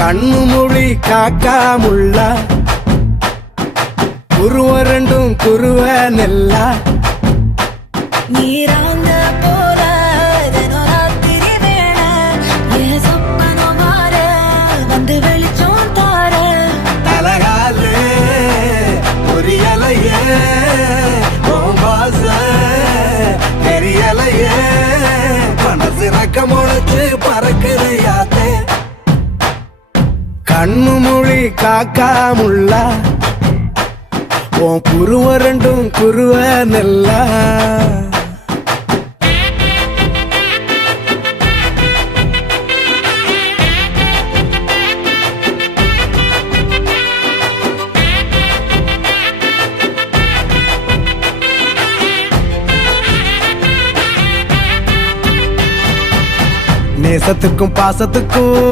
கண்ணு மொழி காக்காமுள்ள குருவ ரெண்டும் குருவ நெல்லா நீராங்க போல தினராத்திரி வேண என் சொப்பனம் மாற வந்து வெளிச்சம் தார தலகாலே பொரியலையே ஓம்பாச தெரியலையே மனசு ரக்க முளைச்சு பறக்குறையாத்தே கண்ணு மொழி காக்காமுள்ள உன் குருவ ரெண்டும் குருவ நெல்லா நேசத்துக்கும் பாசத்துக்கும்